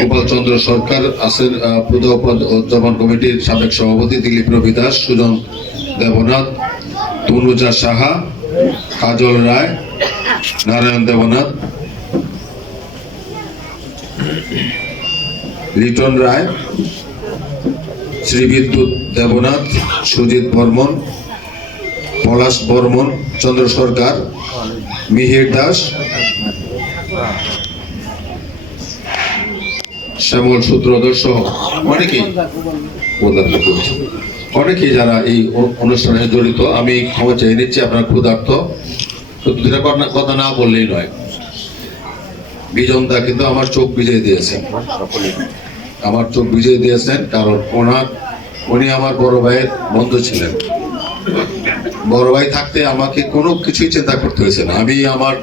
গোপাল চন্দ্র সরকার আছেন, পূজা উদযাপন কমিটির সাবেক সভাপতি দিলীপ রবি দাস, সুজন দেবনাথ, তনুজা সাহা, কাজল রায়, নারায়ণ দেবনাথ, লিটন রায়, শ্রীবিদ্যুৎ দেবনাথ, সুজিত বর্মন, পলাশ বর্মন, চন্দ্র সরকার, মিহির দাস, শ্যামল সূত্রধর সহ অনেকেই যারা এই অনুষ্ঠানে জড়িত। আমি ক্ষমা চেয়ে নিচ্ছি, আপনার ক্ষুধার্ত, কথা না বললেই নয়। বিজনদা কিন্তু আমার চোখ ভিজিয়ে দিয়েছেন, কারণ উনি আমার বড় ভাইয়ের বন্ধু ছিলেন। বড় ভাই থাকতে আমাকে কোনো কিছুই চিন্তা করতে হয়েছে না। আমি আমার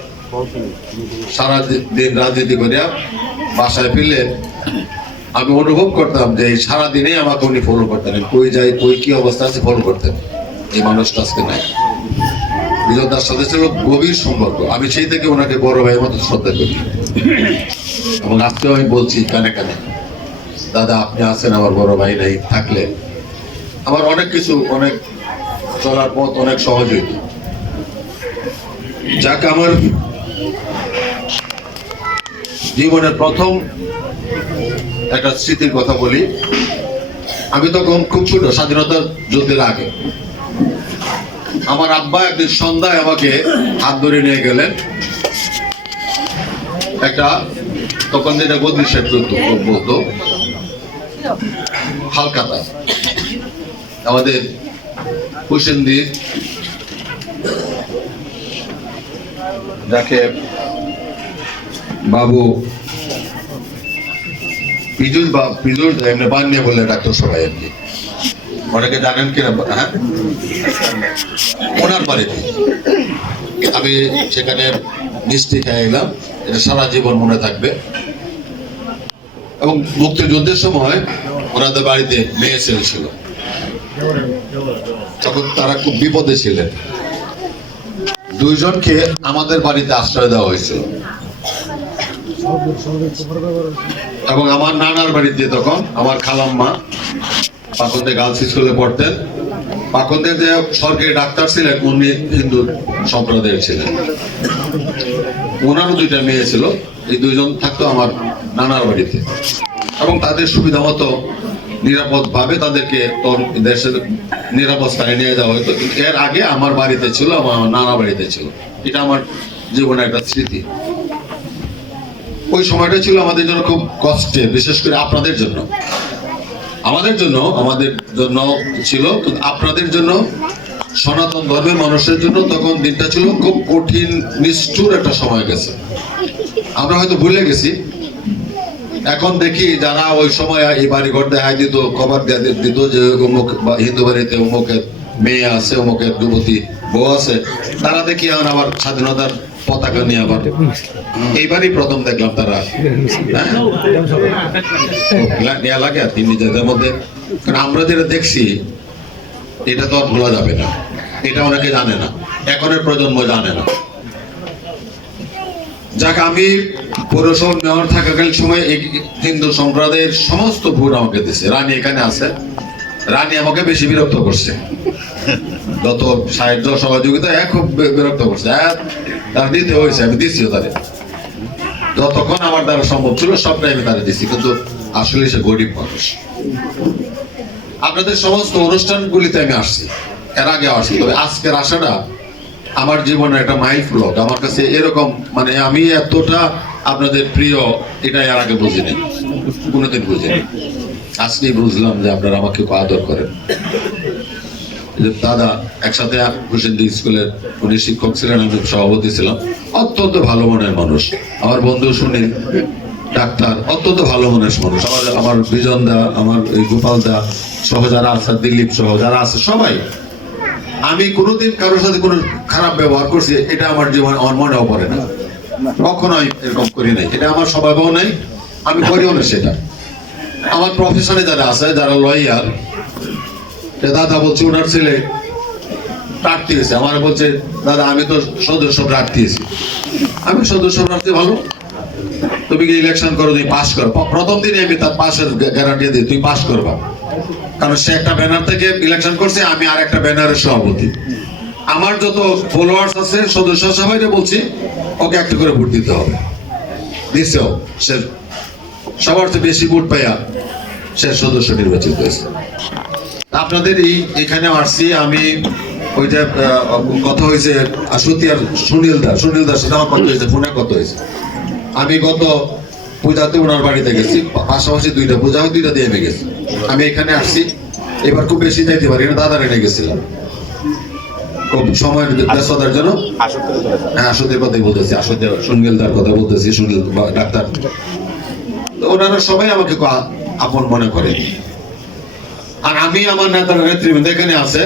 সারা দিন রাজনীতি করিয়া বাসায় ফিরলে আমি অনুভব করতাম যে সারাদিনে আমাকে উনি ফলো করতেন, কই যাই কই কি অবস্থা আছে ফলো করতেন। এই মানুষটা আজকে নাই। বিজনদার সাথে ছিল গভীর সম্পর্ক। আমি সেই থেকে ওনাকে বড় ভাইয়ের মতো শ্রদ্ধা করি, এবং আজকেও আমি বলছি কানে কানে, দাদা আপনি আছেন, আমার বড় ভাই নাই থাকলে আমার অনেক কিছু, অনেক চলার পথ অনেক সহজ হইত। যাক, আমার জীবনের প্রথম একটা স্মৃতির কথা বলি। আমি তখন খুব ছোট, স্বাধীনতা যুদ্ধের আগে। আমার আব্বা একদিন সন্ধ্যায় আমাকে হাত ধরে নিয়ে গেলেন একটা, তখন যেটা বদ্রি সেট বলতো, হালকাতা, আমাদের হুসেনদির, যাকে বাবু পিজুল বা পিজুল এমনি বানিয়ে বলে ডাক্তার সবাই আর কি, অনেকে জানেন কিনা। হ্যাঁ, ওনার বাড়িতে আমি সেখানে মিষ্টি খেয়ে এলাম, এটা সারা জীবন মনে থাকবে। এবং মুক্তিযুদ্ধের সময় ওনাদের বাড়িতে মেয়ে ছেলে ছিল, তখন তারা খুব বিপদে ছিলেন। দুইজনকে আমাদের বাড়িতে আশ্রয় দেওয়া হয়েছিল, এবং আমার নানার বাড়িতে তখন আমার খালাম্মা পাকন্দে গার্লস স্কুলে পড়তেন। পাকন্দে যে সরকারি ডাক্তার ছিলেন উনি হিন্দু সম্প্রদায়ের ছিলেন। ওনারও দুইটা মেয়ে ছিল। এই দুইজন থাকতো আমার নানার বাড়িতে, এবং তাদের সুবিধা মতো নিরাপদ ভাবে তাদেরকে দেশের নিরাপদ স্থানে নিয়ে যাওয়া হতো। এর আগে আমার বাড়িতে ছিল, আমার নানা বাড়িতে ছিল। এটা আমার জীবনের একটা স্মৃতি। ওই সময়টা ছিল আমাদের জন্য খুব কষ্টে, বিশেষ করে আপনাদের জন্য, আমাদের জন্য ছিল, কিন্তু আপনাদের জন্য, সনাতন ধর্মের মানুষের জন্য তখন দিনটা ছিল খুব কঠিন, নিষ্ঠুর একটা সময় গেছে। আমরা হয়তো ভুলে গেছি। এখন দেখি যারা ওই সময় এই বাড়ি ঘর দেখায় দিত, খবর দিত যে অমুক হিন্দু বাড়িতে অমুকের মেয়ে আছে, অমুকের যুবতী বউ আছে, তারা দেখি এখন আবার স্বাধীনতার পতাকা নিয়ে আবার এইবারই প্রথম দেখলাম তারা নেওয়া লাগে আর কি নিজেদের মধ্যে। কারণ আমরা যেটা দেখছি এটা তো আর ভোলা যাবে না, এটা অনেকে জানে না, এখনের প্রজন্ম জানে না। যাক, আমি পৌরসভা মেয়র থাকাকালীন সময় হিন্দু সম্প্রদায়ের সমস্ত ভোট আমাকে দিচ্ছে। রানী এখানে আছে, রানী আমাকে বেশি বিরক্ত করছে, যত সাহায্য সহযোগিতা খুব বিরক্ত করছে। তার দিতে হয়েছে, আমি দিচ্ছিও তাদের, যতক্ষণ আমার দ্বারা সম্ভব ছিল সবটাই আমি তারা দিচ্ছি। কিন্তু আসলে সে গরিব মানুষ। আপনাদের সমস্ত অনুষ্ঠানগুলিতে আমি আসছি, এর আগে আসছি, তবে আজকের আসাটা আমার জীবনের একটা মাইল ফলক। আমার কাছে এরকম, মানে আমি এতটা আপনাদের প্রিয় এটা এর আগে বুঝিনি, কোনোদিন বুঝিনি। আজকেই বুঝলাম যে আপনারা আমাকে খুব আদর করেন। দাদা একসাথে হুসেনদি স্কুলের, উনি শিক্ষক ছিলেন, আমি সভাপতি ছিলাম। অত্যন্ত ভালো মনের মানুষ। আমার বন্ধু শুনে ডাক্তার, অত্যন্ত ভালো মনের মানুষ। আমার বিজন দা, আমার গোপাল দা সহ যারা আছে, দিলীপ সহ যারা আছে, সবাই। আমি কোনোদিন কারোর সাথে কোনো খারাপ ব্যবহার করছি এটা আমার জীবন, আমার মনেও পড়ে না, কখনো আমি এরকম করি নাই। এটা আমার স্বভাবও নাই, আমি করিও না সেটা। আমার প্রফেশনে যারা আছে, যারা লয়ার, দাদা বলছে ওনার ছেলে প্রার্থী হয়েছে, আমার বলছে দাদা আমি তো সদস্য প্রার্থী হয়েছি। আমি সদস্য প্রার্থী ভালো, তুমি কি ইলেকশন করো, তুমি পাস করো। প্রথম দিনে আমি তার পাশের গ্যারান্টি দিই, তুই পাস করবা। কারণ সে একটা ব্যানার থেকে ইলেকশন করছে, আমি আর একটা ব্যানারের সভাপতি। আমার যত ফলোয়ার্স আছে, সদস্য সবাইকে বলছি ওকে একটা করে ভোট দিতে হবে। দিছেও, সে সবার চেয়ে বেশি ভোট পাইয়া সে সদস্য নির্বাচিত হয়েছে। আপনাদের এখানে আসছি আমি, ওই যে কথা হয়েছে সত্যি আর সুনীল দাস সাথে আমার কথা হয়েছে, ফোনে কথা হয়েছে। আমি গত পূজাতে ওনার বাড়িতে গেছি, পাশাপাশি দুইটা পূজা, দুইটা দিয়ে আমি গেছি। আমি এখানে আসছি, এবার খুব বেশি যাইতে পারি না, দাদার এনে গেছিলাম খুব সময়ের ব্যস্ততার জন্য। হ্যাঁ, আসদের কথাই বলতেছি, আসদের সুনীলদার কথা বলতেছি, সুনীল ডাক্তার। ওনারা সবাই আমাকে আপন মনে করে। আর আমি আমার নেতার নেতৃবৃন্দ এখানে আছে,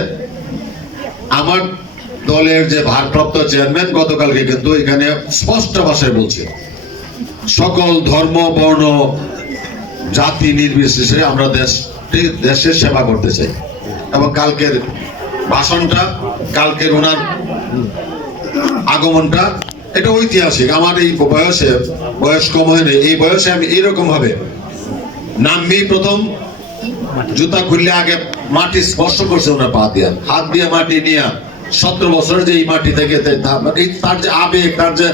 আমার দলের যে ভারপ্রাপ্ত চেয়ারম্যান গতকালকে কিন্তু এখানে স্পষ্ট ভাষায় বলছে সকল ধর্ম বর্ণ জাতি নির্বিশেষে আমরা দেশের সেবা করতে চাই। এবং কালকের ভাষণটা, কালকের ওনার আগমনটা, এটা ঐতিহাসিক। আমার এই বয়স কম হয়নি, এই বয়সে আমি এইরকম ভাবে নামবি, প্রথম জুতা খুললে আগে মাটি স্পর্শ করছে ওনার পা দিয়া, হাত দিয়ে মাটি নিয়ে 17 বছর যে এই মাটি থেকে তার যে আবেগ, তার যে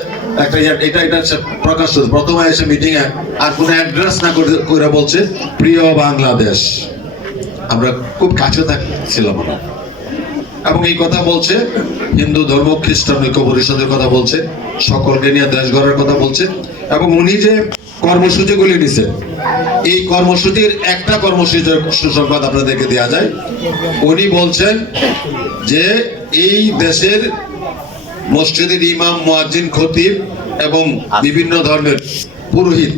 একটা এটা প্রকাশ হচ্ছে। প্রথমে এসে মিটিং এ আর কোনো অ্যাড্রেস না করে বলছে প্রিয় বাংলাদেশ, আমরা খুব কাছে থাকছিলাম না। এবং এই কথা বলছে হিন্দু ধর্ম খ্রিস্টান ঐক্য পরিষদের কথা বলছে, সকলকে নিয়ে দেশ গড়ার কথা বলছে। এবং উনি যে কর্মসূচিগুলি নিছে, এই কর্মসূচির একটা কর্মসূচির সুসংবাদ আপনাদেরকে দেওয়া যায়। উনি বলছেন যে এই দেশের মসজিদের ইমাম, মুয়াজ্জিন, খতিব এবং বিভিন্ন ধর্মের পুরোহিত,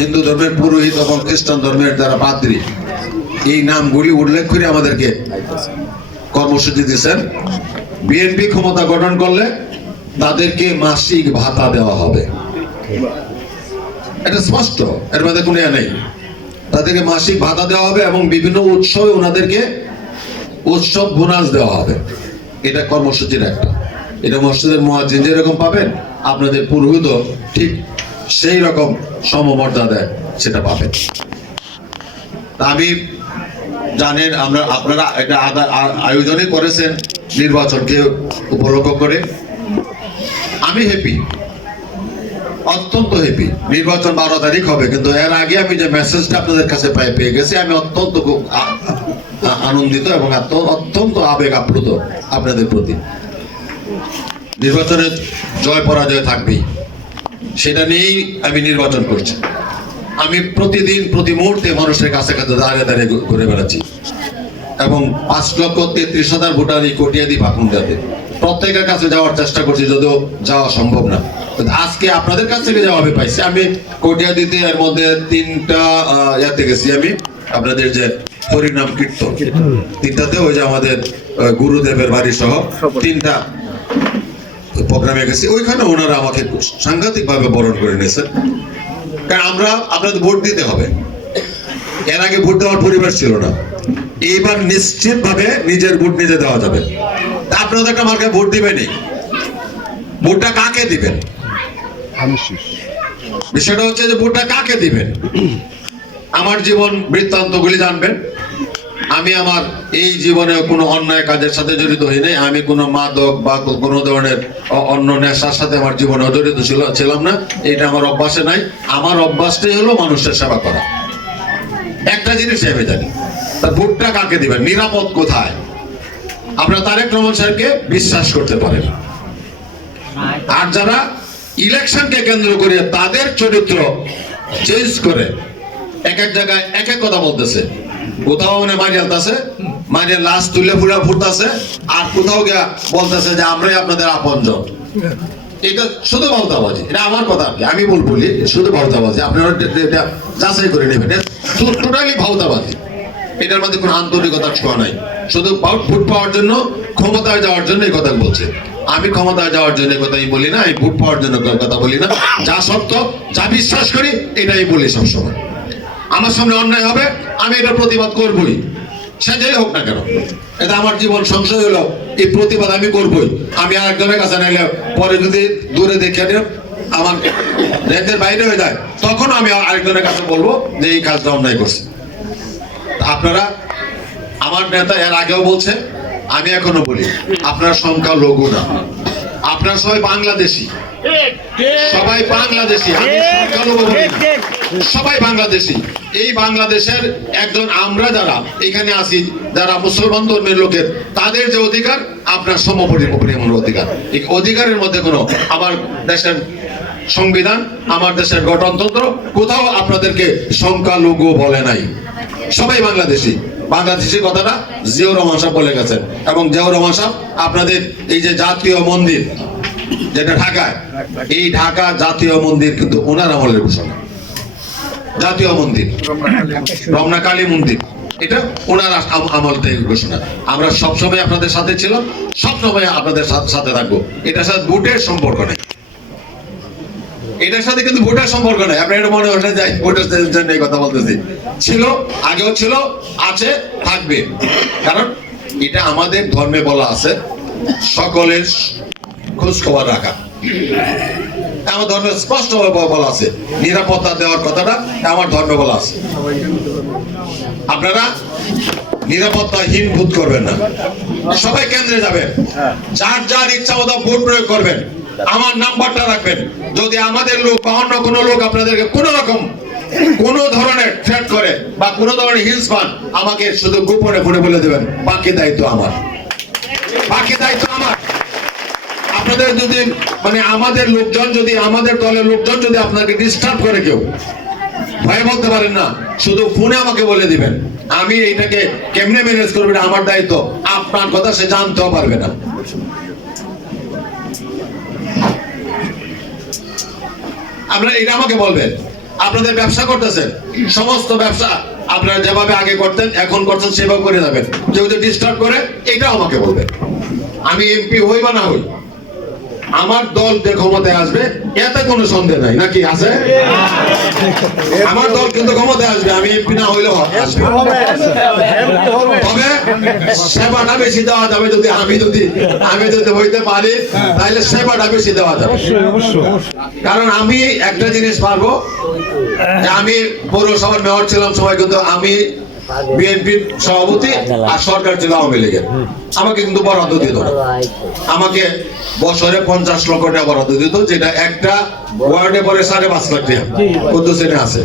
হিন্দু ধর্মের পুরোহিত এবং খ্রিস্টান ধর্মের যারা পাদ্রী, এই নামগুলি উল্লেখ করে আমাদেরকে কর্মসূচি দিচ্ছেন। বিএনপি ক্ষমতা গঠন করলে তাদেরকে মাসিক ভাতা দেওয়া হবে, এটা স্পষ্ট, এর মধ্যে কোনো নেই। তাদেরকে মাসিক ভাতা দেওয়া হবে এবং বিভিন্ন উৎসবে ওনাদেরকে উৎসব বোনাস দেওয়া হবে। এটা কর্মসূচির একটা। এটা মসজিদের মুয়াজ্জিন যেরকম পাবেন, আপনাদের পুরোহিত ঠিক সেই রকম সমমর্যাদায় সেটা পাবেন। আমি জানেন আপনারা এটা আয়োজনই করেছেন নির্বাচনকে উপলক্ষ করে। আমি হ্যাপি, অত্যন্ত হ্যাপি। নির্বাচন 12 তারিখ হবে, কিন্তু এর আগে আমি যে মেসেজটা আপনাদের কাছে পেয়ে গেছি, আমি অত্যন্ত আনন্দিত এবং অত্যন্ত আবেগ আপ্লুত আপনাদের প্রতি। নির্বাচনের জয় পরাজয় থাকবেই, সেটা নিয়েই আমি নির্বাচন করছি। আমি প্রতিদিন প্রতি মুহূর্তে মানুষের কাছে কাছে দাঁড়িয়ে দাঁড়িয়ে ঘুরে বেড়াচ্ছি এবং 5,33,000 ভোটার এই কটিয়াদি পাকুন্দাতে প্রত্যেকের কাছে যাওয়ার চেষ্টা করছি, যদিও যাওয়া সম্ভব না। আজকে আপনাদের কাছ থেকে যাওয়া আমি পাইছি। আমি কটিয়াদিতে এর মধ্যে 3টা ইয়াতে গেছি, আমি আপনাদের যে হরিনাম কীর্তন 3টাতে, ওই যে আমাদের গুরুদেবের বাড়ি সহ 3টা প্রোগ্রামে গেছি। ওইখানে ওনারা আমাকে সাংঘাতিক ভাবে বরণ করে নিয়েছেন। কারণ আপনাদের ভোট দিতে হবে, এর আগে ভোট দেওয়ার পরিবেশ ছিল না, এইবার নিশ্চিত ভাবে নিজের ভোট নিজে দেওয়া যাবে। আপনাদের একটা মার্কায় ভোট দিবেনই, ভোটটা কাকে দিবেন? বিষয়টা হচ্ছে যে ভোটটা কাকে দিবেন। আমার জীবন বৃত্তান্তগুলি জানবেন। আমি আমার এই জীবনে কোনো অন্যায় কাজের সাথে জড়িত হই নাই। আমি কোনো মাদক বা কোনো ধরনের অন্য নেশার সাথে আমার জীবনে জড়িত ছিলাম না। এটা আমার অভ্যাসে নাই। আমার অভ্যাসটাই হলো মানুষের সেবা করা। একটা জিনিস আমি জানি, তার ভোটটা কাকে দিবেন, নিরাপদ কোথায়। আপনারা তারেক রহমান সাহেবকে বিশ্বাস করতে পারেন। আর যারা ইলেকশনকে কেন্দ্র করে তাদের চরিত্র চেঞ্জ করে এক এক জায়গায় এক এক কথা বলতেছে, কোথাও মানে মারিয়ালতেছে, মারিয়াল লাশ তুলে ফুলে ফুটতেছে, আর কোথাও গিয়া বলতেছে যে আমরাই আপনাদের আপনজন। এটা শুধু ভাওতাবাজি। এটা আমার কথা, আমি বলি শুধু ভাওতাবাজি। আপনারা এটা যাচাই করে নেবেন, টোটালি ভাওতাবাজি। এটার মধ্যে কোনো আন্তরিকতা ছোঁয়া নাই। শুধু ভোট পাওয়ার জন্য, ক্ষমতায় যাওয়ার জন্য এই কথা বলছে। আমি ক্ষমতায় যাওয়ার জন্য কথাই বলি না, আমি ভোট পাওয়ার জন্য কথা বলি না। যা সত্য, যা বিশ্বাস করি, এটাই বলি সবসময়। আমার সামনে অন্যায় হবে, আমি এটা প্রতিবাদ করবই, সে যাই হোক না কেন। এটা আমার জীবন সংশয় হলো, এই প্রতিবাদ আমি করবই। আমি আরেকজনের কাছে নাইলে পরে যদি দূরে দেখে আমার রেঞ্জের বাইরে হয়ে যায়, তখন আমি আরেকজনের কাছে বলবো যে এই কাজটা অন্যায় করছে। আপনারা, আমার নেতা এর আগেও বলছে, আমি এখনো বলি, আপনারা সংখ্যালঘু না, আপনারা সবাই বাংলাদেশি, সবাই বাংলাদেশি, সবাই বাংলাদেশি। এই বাংলাদেশের একজন আমরা যারা এখানে আছি, যারা মুসলমান ধর্মের লোকের, তাদের যে অধিকার আপনার সমপরিমাণ অধিকার, এই অধিকারের মধ্যে কোনো আমার দেশের সংবিধান, আমার দেশের গণতন্ত্র কোথাও আপনাদেরকে সংখ্যালঘু বলে নাই। সবাই বাংলাদেশি। বাংলাদেশি কথাটা জিয়াউর রহমান সাহেব বলে গেছেন, এবং জিয়াউর রহমান সাহেব আপনাদের এই যে জাতীয় মন্দির যেটা ঢাকায়, এই ঢাকা জাতীয় মন্দির কিন্তু ওনার আমলের ঘোষণা। জাতীয় মন্দির রমনা কালী মন্দির, এটা ওনার আমল থেকে ঘোষণা। আমরা সবসময় আপনাদের সাথে ছিলাম, সবসময় আপনাদের সাথে থাকবো। এটার সাথে ভোটের সম্পর্ক নেই, এটার সাথে কিন্তু ভোটের সম্পর্ক নেই। আপনি এটা মনে হলে যাই ভোটের জন্য এই কথা বলতেছি, ছিল, আগেও ছিল, আছে, থাকবে। কারণ এটা আমাদের ধর্মে বলা আছে সকলের খোঁজ খবর রাখা। আমার ধর্মে স্পষ্ট ভাবে বলা আছে নিরাপত্তা দেওয়ার কথাটা আমার ধর্মে বলা আছে। আপনারা নিরাপত্তাহীন বোধ করবেন না, সবাই কেন্দ্রে যাবেন, যার যার ইচ্ছা মতো ভোট প্রয়োগ করবেন, আমার নাম্বারটা রাখবেন। যদি আমাদের লোক বা অন্য কোনো লোক আপনাদেরকে কোন রকম কোন ধরনের থ্রেট করে বা কোন ধরনের হিংস পান, আমাকে শুধু গোপনে ফোনে বলে দেবেন, বাকি দায়িত্ব আমার, বাকি দায়িত্ব আমার। আপনাদের যদি মানে আমাদের লোকজন যদি, আমাদের দলের লোকজন যদি আপনাকে ডিস্টার্ব করে, কেউ ভয় বলতে পারেন না, শুধু ফোনে আমাকে বলে দিবেন, আমি এটাকে কেমনে ম্যানেজ করবো আমার দায়িত্ব। আপনার কথা সে জানতেও পারবে না। আপনারা এটা আমাকে বলবেন। আপনাদের ব্যবসা করতেছেন, সমস্ত ব্যবসা আপনারা যেভাবে আগে করতেন এখন করছেন সেভাবে করে যাবেন। কেউ যদি ডিস্টার্ব করে এটাও আমাকে বলবেন। আমি এমপি হই বা না হই, আমার দল যে ক্ষমতায় আসবে এতে কোনো সন্দেহ নাই, নাকি আছে? আমার দল কিন্তু ক্ষমতায় আসবে, আমি এমপি না হইলেও আসবে। তবে সেবাটা বেশি দেওয়া যাবে। যদি আমি যদি হইতে পারি, তাহলে সেবাটা বেশি দেওয়া যাবে। কারণ আমি একটা জিনিস পারবো, আমি পৌরসভার মেয়র ছিলাম সময়, কিন্তু আমি বিএনপির সভাপতি আর সরকার ছিল আওয়ামী লীগের। আমাকে কিন্তু বরাদ্দ দিত না, আমাকে বছরে 50 লক্ষ টাকা বরাদ্দ দিত, যেটা একটা ওয়ার্ডে পরে 5.5 লাখ টাকা কুদ্দুসেনে আছে।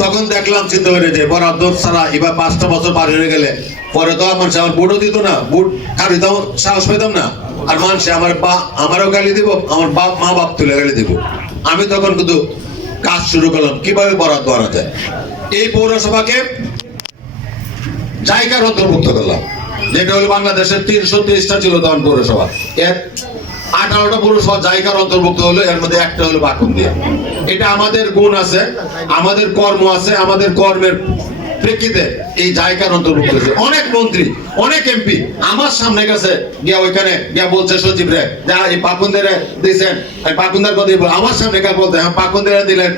তখন দেখলাম, চিন্তা করে যে বরাদ্দ ছাড়া এবার 5টা বছর পার হয়ে গেলে পরে তো আমার ভোটও দিত না, ভোট কারো সাহস পেতাম না। আর মানুষে আমারও গালি দিব, আমার মা বাপ তুলে গালি দিব। আমি তখন কিন্তু কাজ শুরু করলাম কিভাবে বরাদ্দ আনা যায়। এই পৌরসভাকে জায়গার অন্তর্ভুক্ত করলাম, যেটা হলো বাংলাদেশের 323টা ছিল তখন পৌরসভা, এর 18টা পৌরসভা জায়গার অন্তর্ভুক্ত হলো, এর মধ্যে একটা হলো পাকুন্দিয়া। এটা আমাদের গুণ আছে, আমাদের কর্ম আছে, আমাদের কর্মের প্রেক্ষিতে এই জায়গার অন্তর্ভুক্ত হয়েছে। অনেক মন্ত্রী, অনেক এমপি আমার সামনে গেছে গিয়া, ওইখানে গিয়া বলছে সচিব রে, যা এই পাকুন্দারে দিয়েছেন, পাকুন্দার কথা আমার সামনে গিয়ে বলতে, হ্যাঁ পাকুন্দারে দিলেন,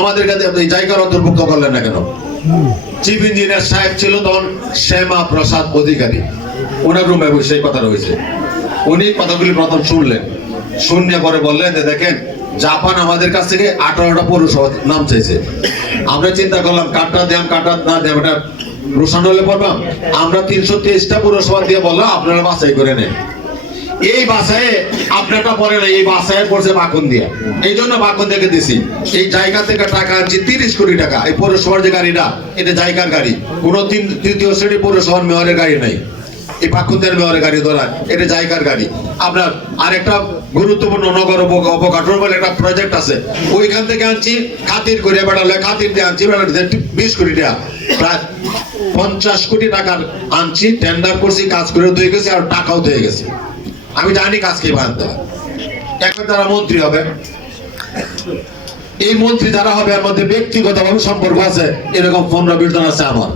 আমাদের কাছে এই জায়গার অন্তর্ভুক্ত করলেন না কেন? চিফ ইঞ্জিনিয়ার সাহেব ছিল তখন শ্যামা প্রসাদ অধিকারী, ওনার রুমে বসে কথা রয়েছে। উনি কথাগুলি প্রথম শুনলেন, শুনে পরে বললেন যে দেখেন, জাপান আমাদের কাছ থেকে 18টা পৌরসভা নাম চাইছে। আমরা চিন্তা করলাম কাটা দেন কাটা না দেন, এটা রোশন হলে পড়বাম। আমরা 323টা পৌরসভা দিয়ে বললাম আপনারা বাছাই করে নেন। এই বাছাই আপনারটা পরে না, এই বাছাই পড়ছে পাকুন্দিয়া, এই জন্য পাকুন্দিয়াকে দিছি। এই জায়গা থেকে টাকা আনছি 30 কোটি টাকা। এই পৌরসভার যে গাড়িটা, এটা জায়গার গাড়ি, কোন তৃতীয় শ্রেণী পৌরসভার মেয়রের গাড়ি নাই। এই পাকুন্দিয়ার মেয়রের গাড়ি ধরা, এটা জায়গার গাড়ি। আপনার আরেকটা গুরুত্বপূর্ণ নগর অবকাঠামো বলে একটা প্রজেক্ট আছে, ওইখান থেকে আনছি খাতির করে বেড়ালে, খাতির দিয়ে আনছি 20 কোটি টাকা, প্রায় 50 কোটি টাকার আনছি, টেন্ডার করছি, কাজ করে হয়ে গেছে, আর টাকাও হয়ে গেছে। আমি জানি কাজকে বাঁধতে হয়। এখন তারা মন্ত্রী হবে, এই মন্ত্রী যারা হবে এর মধ্যে ব্যক্তিগতভাবে সম্পর্ক আছে, এরকম 15-20 জন আছে আমার।